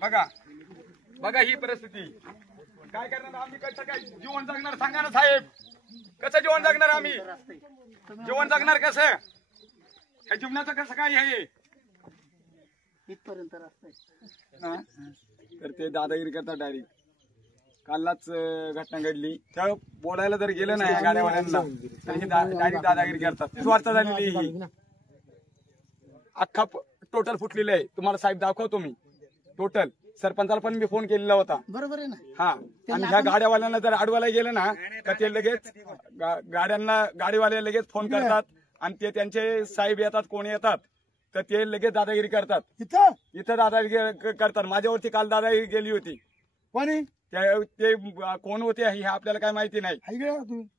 बघा बघा ही परिस्थिती काय करणार आम्ही, कसं काय जीवन जगणार सांगा ना साहेब, कसं जीवन जगणार आम्ही, जीवन जगणार कसं, ह्या जीवनाचं कसं काय आहे इथपर्यंत रस्ता तर ते दादागिरी करतात डायरेक्ट. कालच घटना घडली तर बोलायला जर गेलं नाही गाड्यावाल्यांना तर हे डायरेक्ट दादागिरी करतात. 30 वर्ष झालेली ही अख्खा टोटल फुटलेलं आहे. तुम्हाला साहेब दाखवतो मी टोटल. सरपंचाला पण मी फोन केलेला होता. बरोबर आहे ना. हा, आणि ह्या गाड्यावाल्यांना जर अडवायला गेलं ना तर ते लगेच गाडीवाले लगेच फोन करतात आणि ते त्यांचे साहेब येतात, कोणी येतात तर ते लगेच दादागिरी करतात. इथं दादागिरी करतात. माझ्यावरती काल दादागिरी गेली होती. कोणी ते कोण होते हे आपल्याला काय माहिती नाही.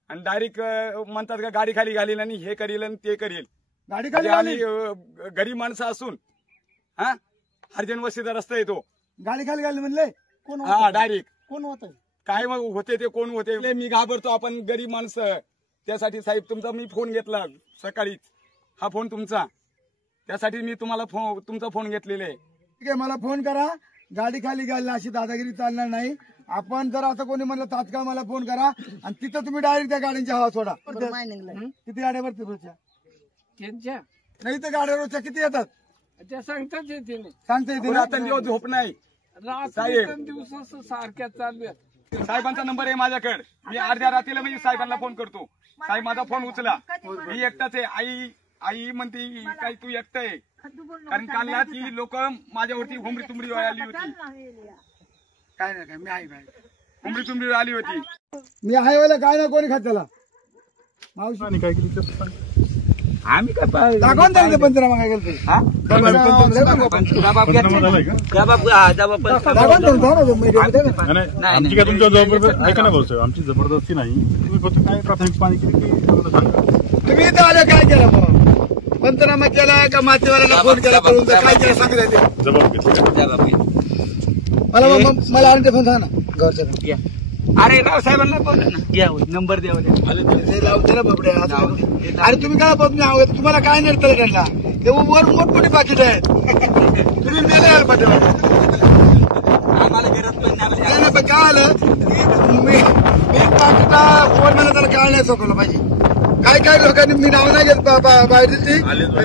आणि डायरेक्ट म्हणतात का गाडी खाली घालील आणि हे करील आणि ते करील. गाडी खाली गरीब माणसं असून हा हरिजन वस्तीचा रस्ता येतो, गाडी खाली घाली म्हणले कोण? हा डायरेक्ट कोण होत काय मग होते ते कोण होते. मी घाबरतो, आपण गरीब माणसं. त्यासाठी साहेब तुमचा मी फोन घेतला सकाळीच, हा फोन तुमचा, त्यासाठी मी तुम्हाला तुमचा फोन घेतलेला आहे. ठीक आहे, मला फोन करा. गाडी खाली घालणं अशी दादागिरी चालणार नाही. आपण जर असं कोणी म्हणलं तात्काळ मला फोन करा आणि तिथं तुम्ही डायरेक्ट त्या गाड्यांची हवा सोडा. किती गाड्या भरती रोजच्या? नाही तर गाड्या रोजच्या किती येतात त्या सांगताच येते सांगता येते. आता दिवस झोप नाही साहेब, दिवस सारख्या चालू आहेत. साहेबांचा नंबर आहे माझ्याकडे. मी अर्ध्या रात्रीला मी साहेबांना फोन करतो. साहेब माझा फोन उचला. मी एकटाच आहे. आई म्हणते काय तू एकटं आहे, कारण काल ती लोक माझ्यावरती हुमरी तुमरी आली होती. काय नाही, काय मी आहे हुमरी तुमरी आली होती. मी आहे वाला काय ना कोणी खात त्याला मावशी काय केली आम्ही काय दाखवून द्यायचं पंचनामा काय केलं आमची काय तुमच्या जबाबदारी ऐका ना भाऊ साहेब, आमची जबरदस्ती नाही. तुम्ही फक्त काय प्राथमिक पाणी केली तुम्ही इथं आले काय केलं मग? पंचनामा केला का मातीवाल्याला फोन केला करून काय केलं सांगितलं जबाब घेतली. मला आणते फोन सांगा ना घरच्या. अरे रावसाहेबांना बोला ना, घ्या नंबर द्यावा. लावते ना बाबड्या. अरे तुम्ही काय बोल, तुम्हाला काय नडतं त्यांना? ते वर मोठमोठे पाकिट आहेत. तुम्ही मेले यायला पाहिजे. आम्हाला गरज पण नाही. पण काय आलं मी पाकिटा फोन मला त्याला काय नाही सोपवलं पाहिजे. काय लोकांनी मी नाव नाही घेत बाहेर दिली.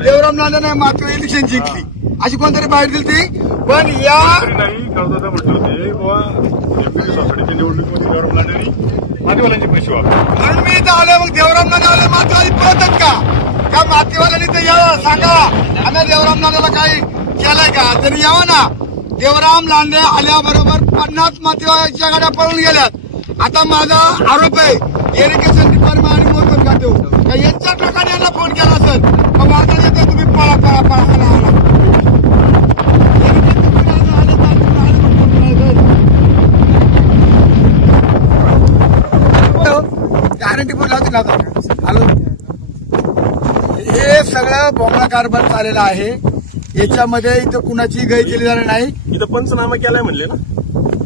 देवराम लांडे नाही मागच्या इलेक्शन जिंकली अशी कोणतरी बाहेर दिली. पण या म्हटलं होते बाबा सोसायटीच्या निवडणुकीमध्ये देवराम लांडेंनी मातीवाल्यांची पैसे वापरले. आणि मी इथं आलो, मग देवराम लांडे आले मातीवाली पळतात का मातीवाल्यांनी तर यावं सांगा. आम्ही देवराम लांडेला काही केलंय का? तरी यावं ना. देवराम लांडे आल्याबरोबर 50 मातीवाल्याच्या गाड्या पळून गेल्यात. आता माझा आरोप आहे इरिगेशन डिपार्टमेंट आणि मोजून खातो यांच्या ठिकाणी यांना फोन केला असेल मग माझा येतो तुम्ही पळा पळा पळा आला गॅरंटी फोन लावते ना. हॅलो, हे सगळं बोंगळा कारभार चाललेला आहे. याच्यामध्ये इथं कुणाची गय केली जाणार नाही. इथं पंचनामा केलाय म्हणले ना,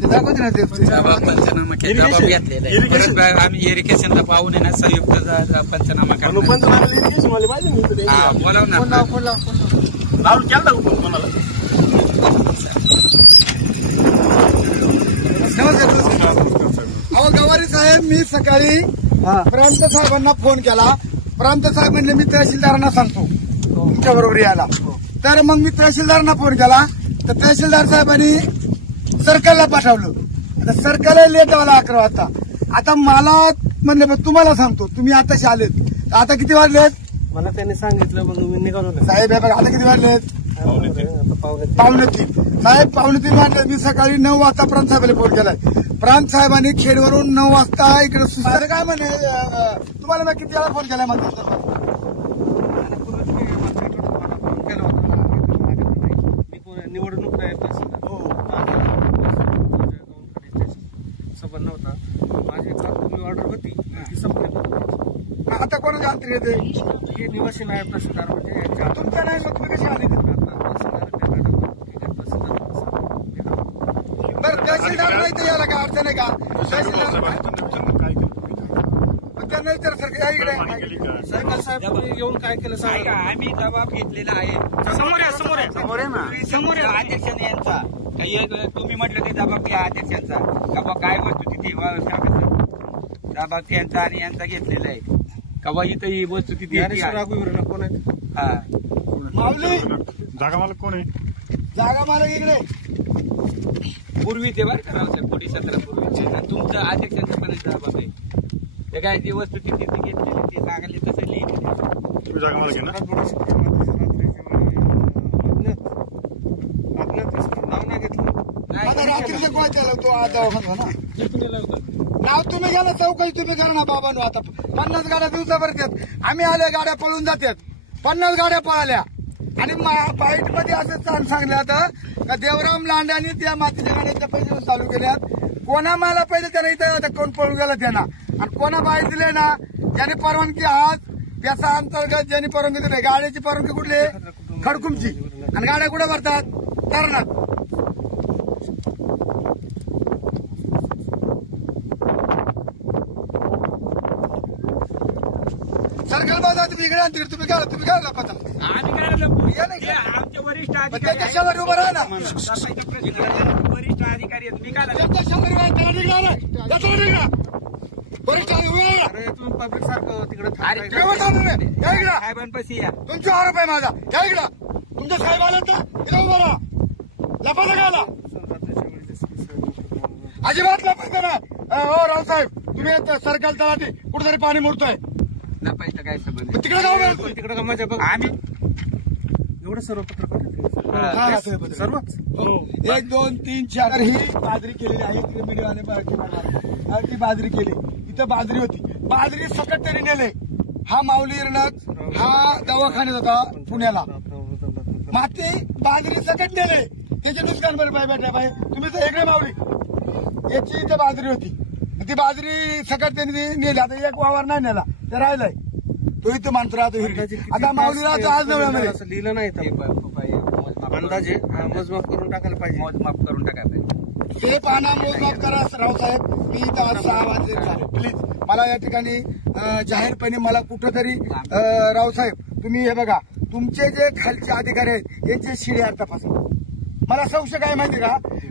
ते दाखवते ना. ते पंचनामा घेतलेला आहे. आम्ही इरिगेशनला पाहून आहे ना संयुक्त पंचनामा करणार. पंचनामा इरिगेशन वाले पाहिजे ना. बोलावणार राहुल केला का फोन कोणाला? अहो गवारी साहेब, मी सकाळी प्रांत साहेबांना फोन केला. प्रांत साहेब म्हणले मी तहसीलदारांना सांगतो तुमच्या बरोबर यायला. तर मग मी तहसीलदारांना फोन केला तर तहसीलदार साहेबांनी सर्कलला पाठवलं. आता सर्कल लेट आला 11 वाजता. आता मला म्हणले तुम्हाला सांगतो, तुम्ही आताशी आलेत. आता किती वाजलेत? मला त्यांनी सांगितलं मग मी निघालो. साहेब बघा आता किती वाजलेत? 2:45. साहेब 2:45 वाजले. मी सकाळी 9 वाजता प्रांत साहेबांना फोन केलाय. प्रांत साहेबांनी खेडवरून 9 वाजता इकडे सुद्धा काय म्हणे तुम्हाला मी किती वेळा फोन केलाय माझा? निवडणूक सबंध नव्हता. माझी एक ऑर्डर होती ती संपली. आता कोणाच्या अंतरी येते? हे निवासी नायब तहसीलदार म्हणजे तुमच्या नाही मग तुम्ही कशी आले? बरं तहसीलदार नाही तर यायला काय अडचण आहे का? तहसीलदार यांना विचार सर या इकडे मागणी केली का? सरकार साहेब तुम्ही येऊन काय केलं ऐका, सांगा. आम्ही जबाब घेतलेला आहे समोर आहे ना. समोर अध्यक्षाने यांचा काही तुम्ही म्हटलं ते जबाब घ्या अध्यक्षांचा का बा काय वस्तू तिथे जबाब त्यांचा आणि यांचा घेतलेला आहे का बा इथं ही वस्तू तिथे ज्ञानेश्वर राघुवीर कोण आहेत? हा माऊली जागा मालक कोण आहे? जागा मला इकडे पूर्वी ते बरं का रावसाहेब कोटी 17 पूर्वीचे आणि तुमचं अध्यक्षांचा पण जबाब आहे ते काय ती वस्तू तिथे घेतलेली ते सांगायला तसं लिहिलेलं आहे. तुम्ही जागा मालक आहे ना? रातभर शिक्षण मंत्र्यांच्या रात्रीच्या नाव नाही घेतलं. आता रात्रीचं कोण त्याला तो आता होता ना नाव तुम्ही घ्या ना चौकशी तुम्ही करा ना बाबांनो आता 50 गाड्या दिवसाभर देत आम्ही आल्या गाड्या पळून जातात 50 गाड्या पळाल्या आणि बाईट मध्ये असं सांगलं आता का देवराम लांड्याने त्या मातीच्या गाड्याच्या पैसे चालू केल्यात कोणा मला पहिले त्यानं इथं आता कोण पळून गेला त्यांना आणि कोणा बाईट दिले ना ज्याने परवानगी आज त्याचा अंतर्गत ज्यांनी परवानगी दिली गाड्याची परवानगी कुठली खडकुमची आणि गाड्या कुठे भरतात धरणात सर्कल बाजार तुम्ही इकडे आणि तुम्ही काय लपता आम्ही काय लपू? ते आमचे वरिष्ठ अधिकारी त्याच्या शेजारी उभं राहा ना सरपंच प्रश्न वरिष्ठ अधिकारी आहेत मी काय त्याच्या शेजारी उभं राहा, त्याला निघा ना. त्याच्यावर निघा. वरिष्ठ अधिकारी उभं राहा. अरे तुम्ही पब्लिक सारखं तिकडे अरे, थांबायचं. केव्हा चालू नाही? या इकडं. साहेबांपाशी या तुमचे आरोप आहे माझा या इकडं तुमच्या साहेब आले तर इथं उभं राहा लपा नका अजिबात लपायचं ना हो रावसाहेब तुम्ही सरकार तलाठी कुठेतरी पाणी मुरतोय ना पैसा काय संबंध तिकडे जाऊ तिकडे का मजा बघ आम्ही एवढं सर्व पत्रकार हा, सर्वच 1 2 3 4 ही बाजरी केलेली आहे मीडियाने ती बाजरी केली इथं बाजरी होती बाजरी सकट तरी नेले हा माऊली इरणक हा दवाखान्यात होता पुण्याला माती बाजरी सकट नेले त्याचे नुकसान भरपाई भेटा बाई तुम्ही तर वेगळे माऊली याची इथं बाजरी होती ती बाजरी सकट त्यांनी नेली आता एक वावर नाही नेला ते राहिलाय तो इथं माणसं राहतो हिरडी आता माऊली राहतो आज नवऱ्यामध्ये असं लिहिलं नाही इथं. अंदाजे मोजमाप करून टाकायला पाहिजे. मोजमाप करून टाकायचं ते पाना मोजमाप करा रावसाहेब मी इथं आज 6 वाजले झाले प्लीज मला या ठिकाणी जाहीरपणे मला कुठंतरी रावसाहेब तुम्ही हे बघा तुमचे जे खालचे अधिकारी आहेत यांचे शिडे तपासा मला संशय काय माहिती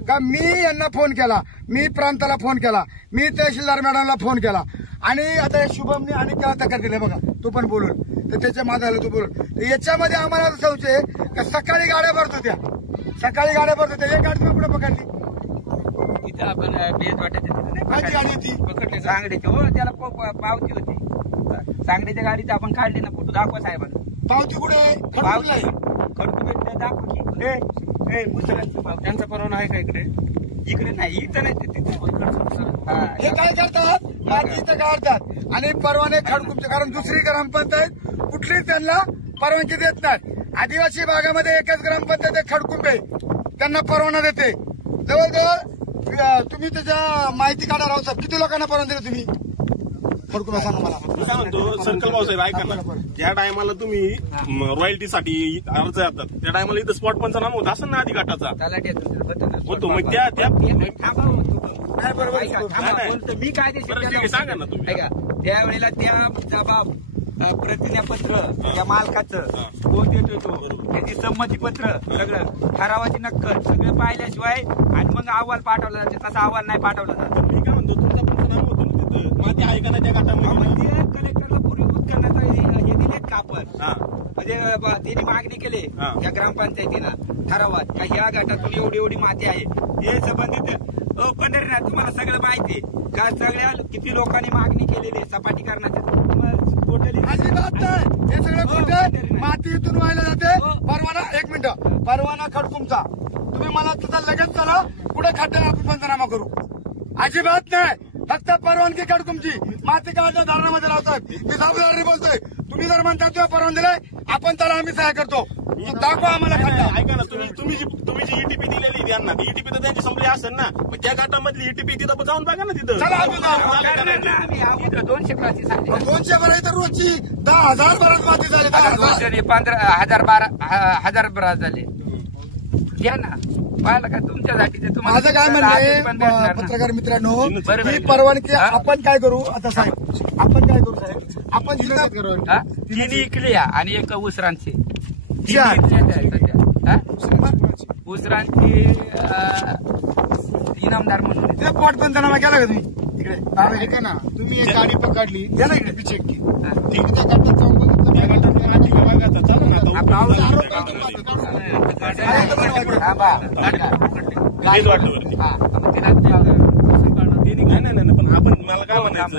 का मी यांना फोन केला मी प्रांताला फोन केला मी तहसीलदार मॅडमला फोन केला आणि आता शुभमने आणि त्याला तक्रार दिली बघा तो पण बोलून तर त्याच्या माझा आलं तो बोलून तर याच्यामध्ये आम्हाला संशय आहे का सकाळी गाड्या भरत होत्या एक गाडी तुम्ही कुठे पकडली तिथं आपण बेज वाटायचं तिथं नाही माझी गाडी होती पकडले सांगडेचे हो त्याला पावती होती सांगडेच्या गाडीचं आपण काढले ना फोटो दाखवा साहेबांना पावती कुठे पावती खडकू दाखव की मुसरांचं पावती त्यांचा परवाना आहे का इकडे नाही इथं नाही हे काय करतात माती इथं काढतात आणि परवाने खडकुपचे कारण दुसरी ग्रामपंचायत कुठलीच त्यांना परवानगी देत नाही आदिवासी भागामध्ये एकच ग्रामपंचायत खडकुप आहे त्यांना परवाना देते जवळजवळ तुम्ही त्याच्या माहिती काढा राहू किती लोकांना परवानगी दिली तुम्ही खडकुपा सांगा मला मी काय म्हणतो सर्कल भाऊसाहेब ऐका ना त्या टायमाला तुम्ही रॉयल्टीसाठी अर्ज येतात त्या टायमाला इथं स्पॉट पंचनामा होत असं ना आधी गटाचा होतो मग त्या मी काय सांगा ना तुम्ही त्यावेळेला त्या जबाब प्रतिज्ञापत्र त्या मालकाचं कोण देतोय तो त्याची संमतीपत्र सगळं ठरावाची नक्कल सगळं पाहिल्याशिवाय आणि मग अहवाल पाठवला जाते तसा अहवाल नाही पाठवला जात मी काय म्हणतो तुमचा पंचनामा होतो ना तिथं माती आहे का नाही त्या गटामध्ये कलेक्टरला पूर्वी उत्खननाचा हे दिलेत का आपण म्हणजे त्यांनी मागणी केली या ग्रामपंचायतीनं ठरावात का ह्या गटातून एवढी माती आहे हे संबंधित पंढरीनाथ तुम्हाला सगळं माहिती का सगळ्या किती लोकांनी मागणी केलेली आहे सपाटीकरणाची टोटली अजिबात नाही हे सगळं कुठे माती इथून व्हायला जाते परवाना 1 मिनिट परवाना खडकुमचा तुम्ही मला तुझा लगेच चला पुढे खड्डा आपण पंचनामा करू अजिबात नाही फक्त परवानगी खडकुमची माती काढल्या धारणामध्ये राहतात मी जबाबदारी बोलतोय तुम्ही जर म्हणता तुला परवानगी दिलाय आपण त्याला आम्ही सहाय्य करतो दाखवा आम्हाला खड्डा ऐका ना तुम्ही जी ईटीपी दिलेली त्यांना ती ईटीपी तर त्यांची संपली असेल ना मग त्या गटामधली ईटीपी तिथं जाऊन बघा ना तिथं चला आम्ही जाऊ. 200 क्लासेस 200 भराय तर रोजची 10,000 भरात माती झाली 10,000 15,000 12,000 झाले घ्या ना पाहिलं का तुमच्यासाठी ते तुम्हाला माझं काय म्हणणं आदेश पण भेटणार आहे ना. पत्रकार मित्रांनो, बरोबर आहे. ही परवानगी आपण काय करू आता साहेब, आपण काय करू साहेब, आपण जिल्हा हा? तिन्ही इकली आणि एक उसरांची चार. उसरांची इनामदार म्हणून ते पोट पंचनामा केला का तुम्ही इकडे ऐका ना, तुम्ही एक गाडी पकडली द्या ना इकडे. चेक केली ठीक आहे, त्या गटात जाऊन बघितलं त्या गटात आधी का बघा, चला ना आता आपला आवाज उपयोग आरोप झाला त्या गटामध्ये. हा, बा. हेच वाटतं वरती. हा, मग तिला ते- नाही पण आपण मला काय म्हणायचं,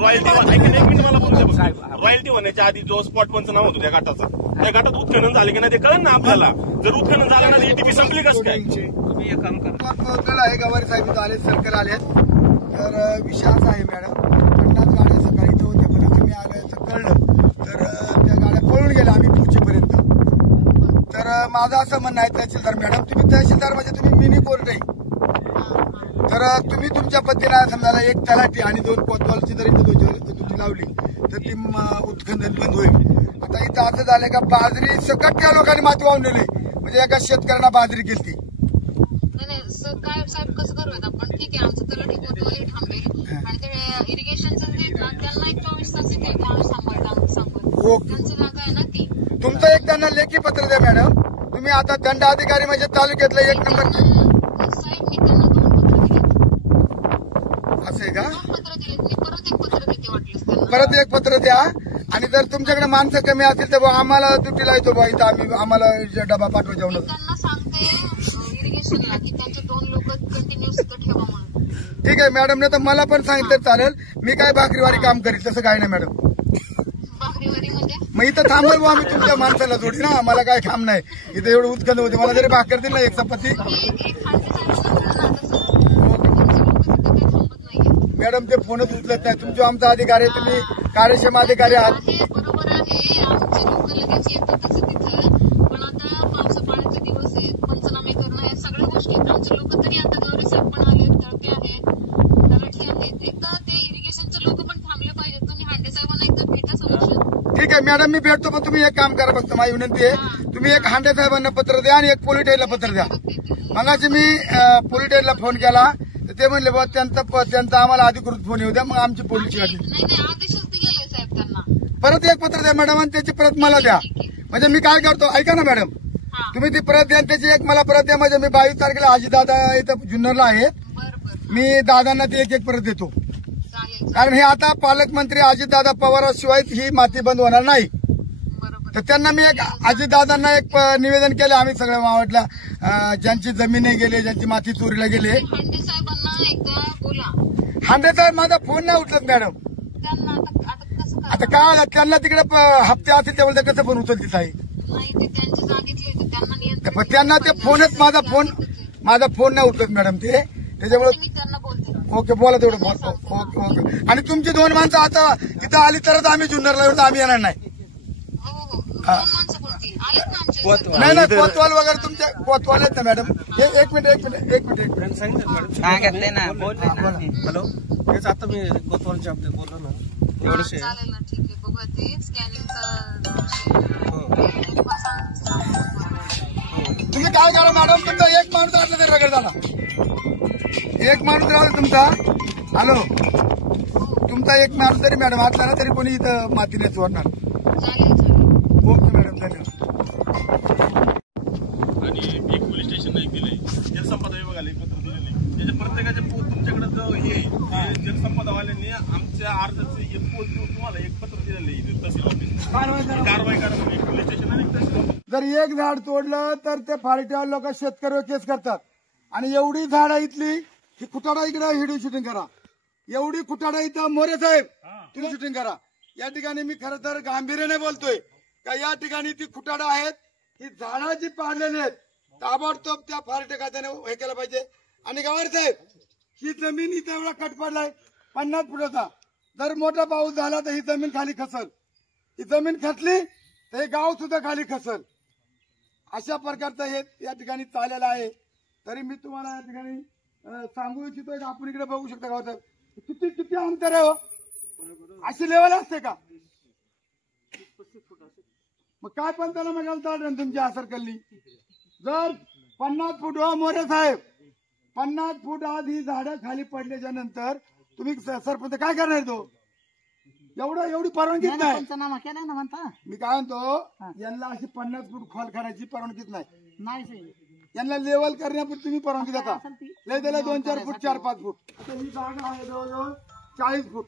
रॉयल्टी ऐका ना, एक मिनिट मला बोलू द्या फक्त. रॉयल्टी होण्याच्या आधी जो स्पॉट पंच नाव होतं त्या गटाचा, त्या गटात उत्खनन झाले की नाही ते कळन ना आपल्याला. जर उत्खनन झालं ना ईटीपी संपली कसं काय? तुम्ही एक काम करा, पोहोचलेलं आहे. गवारी साहेब इथं आले, सर्कल आले. तर विषय असा आहे मॅडम, 50 गाड्या सकाळी इथं होत्या, पण आम्ही आल्याचं कळलं तर त्या गाड्या पळून गेल्या आम्ही पुढचेपर्यंत. तर माझं असं म्हणणं आहे तहसीलदार मॅडम, तुम्ही तहसीलदार म्हणजे तुम्ही मिनी कोर्ट आहे. तर तुम्ही तुमच्या पद्धतीने समजा एक तलाठी आणि 2 कोतवालची जर इथं दुधी लावली तर ती उत्खनन बंद होईल. आता इथं असं झालंय का बाजरी सकट त्या लोकांनी माती वाहून नेली, म्हणजे एका शेतकऱ्यांना बाजरी गेलती. काय साहेब कसं करूयात आपण, ठीक आहे आमचं तलाठी कोतवाली थांबेल आणि ते इरिगेशनचं जे ना त्यांना एक 24 तास इथे माणूस सांभाळत त्यांची जागा आहे ना ती. तुमचं एक त्यांना लेखी पत्र द्या मॅडम. तुम्ही आता दंड अधिकारी म्हणजे तालुक्यातलं 1 नंबर साहेब मी त्यांना 2 पत्र दिले, असं आहे का? 2 पत्र दिले. मी परत एक पत्र देते वाटलंच त्यांना. परत एक पत्र द्या. आणि जर तुमच्याकडे माणसं कमी असतील तर आम्हाला दुटीला येतो बा, इथं आम्ही आम्हाला डबा पाठवा जेवण. मी त्यांना सांगते इरिगेशनला की त्यांचे 2 लोक कंटिन्युअस इथं ठेवा म्हणून. ठीक आहे मॅडम, नाही तर मला पण सांगितलं चालेल. मी काय भाकरीवारी काम करील तसं काय नाही मॅडम. भाकरीवारी म्हणजे मग इथं थांबल आम्ही तुमच्या माणसाला जोडी ना, मला काय काम नाही. इथं एवढं उत्कन होते, मला जरी भाकर दिली ना एक चपाती. एक खांडे साहेबांना तुमचे लोक तिथं काही थांबत नाहीये. मॅडम ते फोनच उचलत नाही. तुमचे आमचा अधिकारी आहे, तुम्ही कार्यक्षम अधिकारी आहात. आहे, बरोबर आहे. आमचे लोक लगेच येतातच तिथं, पण आता पावसा पाण्याचे दिवस आहेत, पंचनामे करणं या सगळ्या गोष्टी आहेत. आमचे लोक तरी आता गौरी साहेब पण आलेत, तळपे आहेत, तलाठी आहेत. एकदा ते इरिगेशनचे लोक पण थांबले पाहिजेत. तुम्ही हांडे साहेबांना एकदा भेटा समोर. ठीक आहे मॅडम, मी भेटतो, पण तुम्ही एक काम करा फक्त, माझी विनंती आहे. तुम्ही एक हांडे साहेबांना पत्र द्या आणि एक पोलीस स्टेशनला पत्र द्या. मगाशी मी पोलीस स्टेशनला फोन केला तर ते म्हणले बा त्यांचा आम्हाला अधिकृत फोन येऊ द्या, मग आमची पोलीस गाडी. नाही आदेशच दिलेले साहेब त्यांना. परत एक पत्र द्या मॅडम आणि त्याची प्रत मला द्या. म्हणजे मी काय करतो, ऐका ना मॅडम, तुम्ही ती प्रत द्या आणि त्याची एक मला प्रत द्या. म्हणजे मी 22 तारखेला अजितदादा इथं जुन्नरला आहेत, बरोबर मी दादांना ती एक परत देतो. चालेल. कारण हे आता पालकमंत्री अजितदादा पवाराशिवाय ही माती बंद होणार नाही. बरोबर. तर त्यांना मी एक अजितदादांना एक निवेदन केलं. आम्ही सगळ्या मावळल्या ज्यांची जमिनी गेले, ज्यांची माती चोरीला गेले, हांडे साहेबांना एकदा बोला. हांडे साहेब माझा फोन नाही उचलत मॅडम. त्यांना आता कसं आता काय त्यांना तिकडे हप्ते असतील त्यावेळेला कसं फोन उचलतील ताई. नाही ते त्यांच्या जागेतले होते, त्यांना नियंत्रण. पण त्यांना ते फोनच माझा फोन नाही उचलत मॅडम ते, त्याच्यामुळे. मी त्यांना बोलते. ओके बोला तेवढं बोल. Okay okay. आणि तुमची 2 माणसं आता इथं आली तरच आम्ही जुन्नरला येऊ, आम्ही येणार नाही. हो 2 माणसं बोलतील. आलेत ना आमचे. नाही कोतवाल वगैरे तुमच्या कोतवाल आहेत ना मॅडम. एक मिनिट सांगितले ना, बोलले ना. हॅलो, तेच आता मी कोतवालच्या बाबतीत बोललो ना, एवढंच आहे. चालेल ना, ठीक आहे. बघूया ते तुम्ही काय करा मॅडम, तुमचा एक माणूस असला तरी रगड झाला. एक माणूस राहिला तुमचा. हॅलो, तुमचा एक माणूस तरी मॅडम असला ना तरी कोणी इथं माती नाही चोरणार. ओके मॅडम, धन्यवाद. आणि एक पोलीस स्टेशन एक दिलंय, जलसंपदा विभागाला एक पत्र दिलेलं आहे. त्याच्या प्रत्येकाच्या तुमच्याकडे जो हे आहे, जलसंपदावाल्यांनी आमच्या अर्जाचं एक पोस्ट देऊन तुम्हाला एक पत्र दिलेलं आहे तहसील ऑफिस. कारवाई करा म्हणजे पोलीस स्टेशन आणि तहसील ऑफिस. जर एक झाड तोडलं तर ते फार्टीवाले लोक शेतकऱ्यावर केस करतात. आणि एवढी झाडं इथली ही कुटाडा इकडे व्हिडिओ शूटिंग करा. एवढी कुटाडा इथं मोरे साहेब तुम्ही शूटिंग करा. या ठिकाणी मी खरं तर गांभीर्याने बोलतोय का या ठिकाणी ती कुटाडा आहेत, ही झाडं जी पाडलेली आहेत ताबडतोब त्या फार्टी खात्याने हे केलं पाहिजे. आणि गवार साहेब, ही जमीन इथं एवढा कट पडलाय 50 फुटाचा. जर मोठा पाऊस झाला तर ही जमीन खाली खसल. ही जमीन खचली तर हे गाव सुद्धा खाली खसल. अशा प्रकारचं हे या ठिकाणी चाललेलं आहे. तरी मी तुम्हाला या ठिकाणी सांगू इच्छितोय की आपण इकडे बघू शकता गाव साहेब, किती अंतर आहे हो. अशी लेवल असते का? मग काय पण त्याला मग तुमची असर केली. जर 50 फूट हो मोरे साहेब, 50 फूट आज ही झाडं खाली पडल्याच्या नंतर तुम्ही सरपंच काय करणार तो? एवढी परवानगीच नाही. पंचनामा केलाय ना म्हणता. मी काय म्हणतो, यांना अशी 50 फूट खोल करायची परवानगीच नाही. नाही साहेब. यांना लेवल करण्यापूर्वी तुम्ही परवानगी देता. लय त्याला 2-4 फूट 4-5 फूट. आता ही जागा आहे जवळजवळ 40 फूट.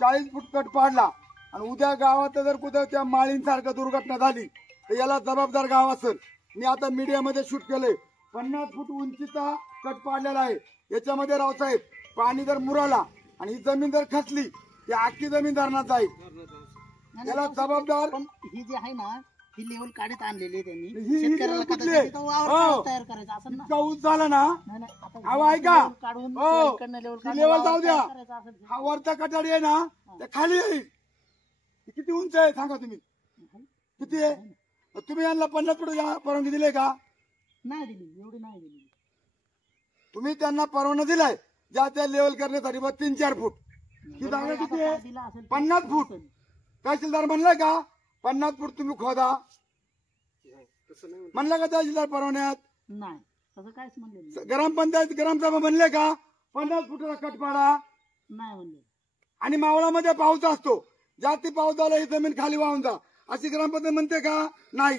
40 फूट कट पाडला आणि उद्या गावात जर कुठं त्या माळींसारखं दुर्घटना झाली तर याला जबाबदार गाव असेल. मी आता मीडियामध्ये शूट केलंय. 50 फूट उंचीचा कट पाडलेला आहे. याच्यामध्ये रावसाहेब पाणी जर मुराला आणि ही जमीन जर खचली ती आखी जमीन धरणात जाईल. याला जबाबदार पण ही जी आहे ना ही लेवल काढत आणलेली आहे त्यांनी. ही शेतकऱ्याला कुठली? कदाचित वावर हो. तयार करायचा असं ना. पाऊस झाला ना नाही, नाही, आता अहो ऐका, level काढून हो इकडनं level ती काढून लेवल वावर जाऊ द्या. तयार करायचा असेल. हा वरचा कटाडी आहे ना त्या खाली येईल. ती किती उंच आहे सांगा तुम्ही? किती आहे? तुम्ही यांना 50 फूट परवानगी दिली का? नाही दिली, एवढी नाही दिली. तुम्ही त्यांना परवाना दिलाय ज्या त्या लेवल करण्यासाठी 3-4 फूट. ही जागा किती आहे? दिला असेल 50 फूट. तहसीलदार म्हणलाय का 50 फूट तुम्ही खोदा? म्हणलं का तहसीलदार परवान्यात? नाही, तसं काहीच म्हणले नाही. ग्रामपंचायत ग्रामसभा म्हणले का 50 फुटाचा कट पाडा? नाही म्हणले. आणि मावळामध्ये पाऊस असतो, जास्ती पाऊस झाला ही जमीन खाली वाहून जा अशी ग्रामपंचायत म्हणते का? नाही.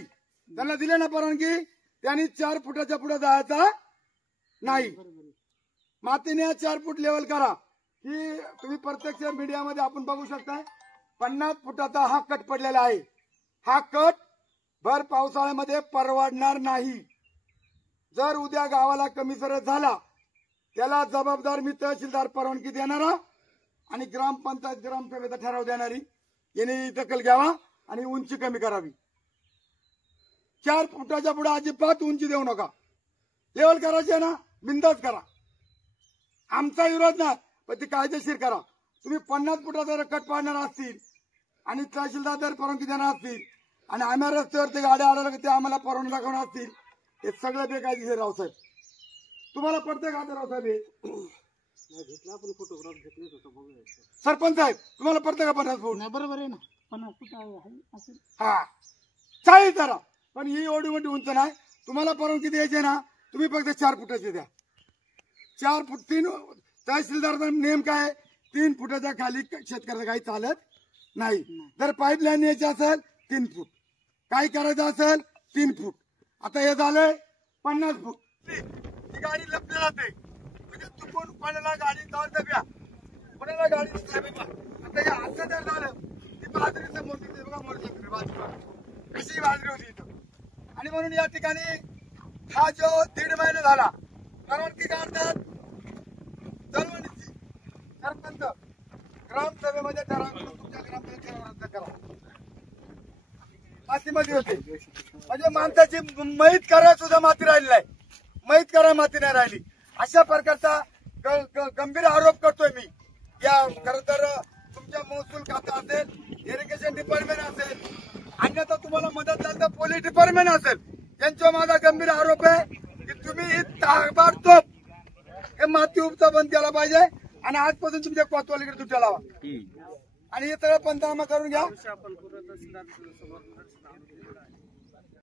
त्यांना दिले ना परवानगी, त्यांनी 4 फुटाच्या पुढे जायचा नाही. मातीने 4 फूट लेवल करा. ही तुम्ही प्रत्यक्ष मीडियामध्ये आपण बघू शकताय. 50 फुटाचा हा कट पडलेला आहे. हा कट भर पावसाळ्यामध्ये परवडणार नाही. जर उद्या गावाला कमी सरस झाला त्याला जबाबदार मी तहसीलदार परवानगी देणारा आणि ग्रामपंचायत ग्रामसभेचा ठराव देणारी यांनी दखल घ्यावा आणि उंची कमी करावी. 4 फुटाच्या पुढे अजिबात उंची देऊ नका. लेवल करायची आहे ना बिंदास करा. आमचा विरोध नाही, पण ती कायदेशीर करा. तुम्ही 50 फुटाचा जर कट पाडणार असतील आणि तहसीलदार जर परवानगी देणार असतील आणि आम्ही रस्त्यावर ते गाड्या आल्या की ते आम्हाला परवानगी दाखवणार असतील, हे सगळं बेकायदेशीर रावसाहेब. तुम्हाला पडतंय का रावसाहेब? सरपंच साहेब तुम्हाला पडतंय का 50 फूट? नाही, बरोबर आहे ना. 50 फूट आहे असेल. हा 40 करा, पण ही एवढी मोठी उंच नाही. तुम्हाला परवानगी द्यायची ना तुम्ही फक्त 4 फुटाची द्या. 4 फूट 3 तहसीलदारचा नेम काय? 3 फुटाच्या खाली शेतकऱ्याचं काही चालत नाही. जर पाईपलाईन न्यायची असेल 3 फूट, काय करायचं असेल 3 फूट. आता हे झालंय 50 फूट. ही गाडी लपली जाते म्हणजे चुकून कोणाला गाडी जाऊन द्या, कोणाला गाडी आता हे असं जर झालं ती बाजरीचं मोठी ते बघा मोठी बाजरी कशी बाजरी होती इथं. आणि म्हणून या ठिकाणी हा जो 1.5 महिने झाला परवानगी काढतात दरवणीची. सरपंच ग्रामसभेमध्ये ठराव करून तुमच्या ग्रामपंचायत रद्द करा. मातीमध्ये होते म्हणजे माणसाची मैत करा सुद्धा माती राहिली नाही. मैत करा माती नाही राहिली. अशा प्रकारचा गंभीर आरोप करतोय मी. या खरं तर तुमच्या महसूल खातं असेल, इरिगेशन डिपार्टमेंट असेल, अन्यथा तुम्हाला मदत झाली तर पोलीस डिपार्टमेंट असेल, यांच्यावर माझा गंभीर आरोप आहे की तुम्ही ही ताबडतोब हे माती उपसा बंद केला पाहिजे आणि आजपासून तुमच्या कोतवालीकडे सुट्ट्या लावा आणि हे सगळं पंचनामा करून घ्या.